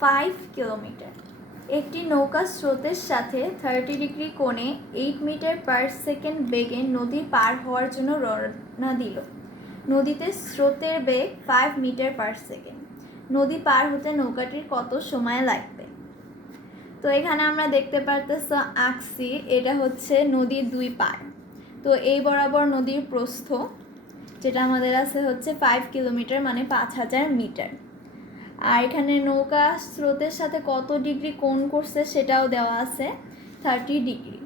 Five kilometre একটি নৌকা স্রোতের সাথে থার্টি ডিগ্রি কোণে এইট মিটার পার সেকেন্ড বেগে নদী পার হওয়ার জন্য রওনা দিল। নদীতে স্রোতের বেগ ফাইভ মিটার পার সেকেন্ড নদী পার হতে নৌকাটির কত সময় লাগবে? তো এখানে আমরা দেখতে পারতেছ আঁকছি, এটা হচ্ছে নদীর দুই পার। তো এই বরাবর নদীর প্রস্থ, যেটা আমাদের আছে হচ্ছে ফাইভ কিলোমিটার মানে পাঁচ হাজার মিটার আর এখানে নৌকা স্রোতের সাথে কত ডিগ্রি কোণ করছে সেটাও দেওয়া আছে থার্টি ডিগ্রি।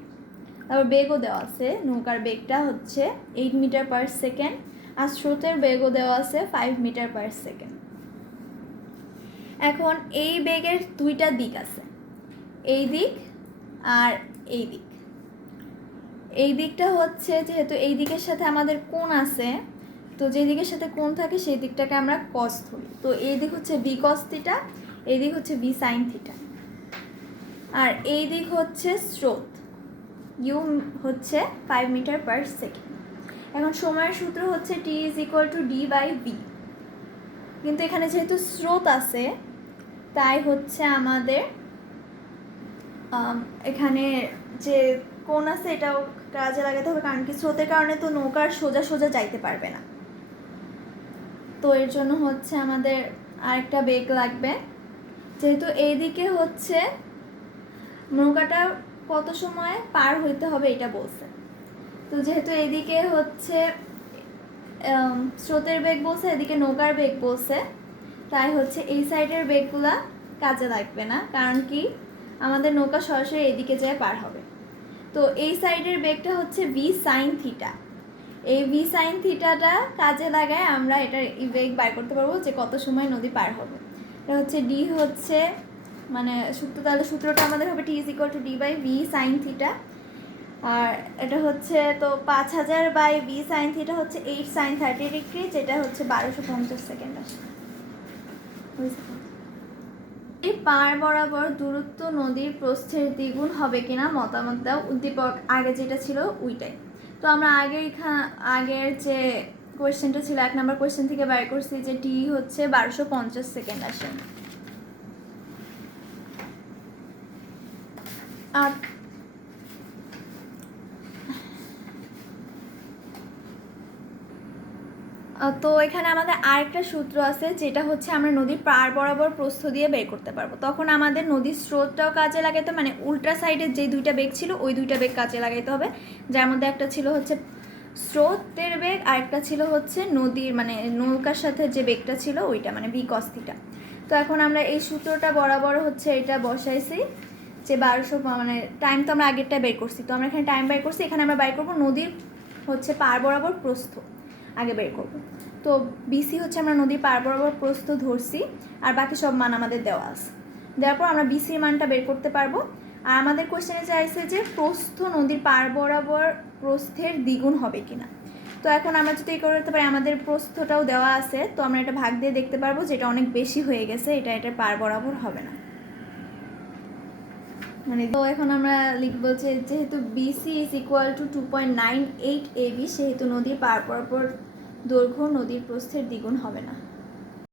তারপর বেগও দেওয়া আছে, নৌকার বেগটা হচ্ছে এইট মিটার পার সেকেন্ড আর স্রোতের বেগও দেওয়া আছে ফাইভ মিটার পার সেকেন্ড এখন এই বেগের দুইটা দিক আছে, এই দিক আর এই দিক। এই দিকটা হচ্ছে যেহেতু এই দিকের সাথে আমাদের কোণ আছে তো যে দিকের সাথে কোণ থাকে সেই দিকটাকে আমরা কস ধরি। তো এই দিক হচ্ছে বি কস থিটা এই দিক হচ্ছে বি সাইন থিটা আর এই দিক হচ্ছে স্রোত। ইউ হচ্ছে ফাইভ মিটার পার সেকেন্ড এখন সময়ের সূত্র হচ্ছে T is equal to D by B কিন্তু এখানে যেহেতু স্রোত আছে, তাই হচ্ছে আমাদের এখানে যে কোন আছে এটাও কাজে লাগাতে হবে, কারণ কি স্রোতের কারণে তো নৌকার সোজা সোজা যাইতে পারবে না। তো এর জন্য হচ্ছে আমাদের আরেকটা বেগ লাগবে। যেহেতু এইদিকে হচ্ছে নৌকাটা কত সময় পার হইতে হবে এটা বলছে। তো যেহেতু এদিকে হচ্ছে স্রোতের বেগ বলছে, এদিকে নৌকার বেগ বলছে, তাই হচ্ছে এই সাইডের বেগগুলা কাজে লাগবে না, কারণ কি আমাদের নৌকা সরাসরি এদিকে যেয়ে পার হবে। তো এই সাইডের বেগটা হচ্ছে ভি সাইন থিটা এই ভি সাইন থিটাটা কাজে লাগায় আমরা এটার এই বেগ বার করতে পারব যে কত সময় নদী পার হবে। এটা হচ্ছে ডি হচ্ছে মানে সূত্র, তাহলে সূত্রটা আমাদের হবে T is equal to D by V sine theta আর এটা হচ্ছে তো পাঁচ হাজার বাই ভি সাইন থিটা হচ্ছে এইট সাইন থার্টি ডিগ্রি যেটা হচ্ছে বারোশো পঞ্চাশ সেকেন্ড আসে। পার বরাবর দূরত্ব নদীর প্রস্থের দ্বিগুণ হবে কিনা মতামত দাও। উদ্দীপক আগে যেটা ছিল ওইটাই। তো আমরা আগের আগের যে কোয়েশ্চেনটা ছিল, এক নম্বর কোয়েশ্চেন থেকে বের করছি যে টি হচ্ছে বারোশো পঞ্চাশ সেকেন্ড আসে। আর তো এখানে আমাদের আরেকটা সূত্র আছে, যেটা হচ্ছে আমরা নদীর পার বরাবর প্রস্থ দিয়ে বের করতে পারব। তখন আমাদের নদীর স্রোতটাও কাজে লাগাইতে মানে উল্টা সাইডের যে দুইটা বেগ ছিল, ওই দুইটা বেগ কাজে লাগাইতে হবে। যার মধ্যে একটা ছিল হচ্ছে স্রোতের বেগ, আর একটা ছিল হচ্ছে নদীর মানে নৌকার সাথে যে বেগটা ছিল, ওইটা মানে বিকস্তিটা তো এখন আমরা এই সূত্রটা বরাবর হচ্ছে এটা বসাইছি, যে বারোশো মানে টাইম তো আমরা আগেরটা বের করছি। তো আমরা এখানে টাইম বের করছি, এখানে আমরা বের করব নদীর হচ্ছে পার বরাবর প্রস্থ। আগে বের করব। তো বিসি হচ্ছে আমরা নদীর পার বরাবর প্রস্থ ধরছি, আর বাকি সব মান আমাদের দেওয়া আছে। দেওয়ার পর আমরা বিসির মানটা বের করতে পারব। আর আমাদের কোশ্চেনে চাইছে যে প্রস্থ নদীর পার বরাবর প্রস্থের দ্বিগুণ হবে কিনা। তো এখন আমরা যদি করতে পারি, আমাদের প্রস্থটাও দেওয়া আছে, তো আমরা এটা ভাগ দিয়ে দেখতে পারব যেটা অনেক বেশি হয়ে গেছে, এটা এটা পার বরাবর হবে না। মানে তো এখন আমরা লিখব যে যেহেতু BC is equal to two point nine eight AB সেহেতু নদীর পার বরাবর দৈর্ঘ্য নদীর প্রস্থের দ্বিগুণ হবে না।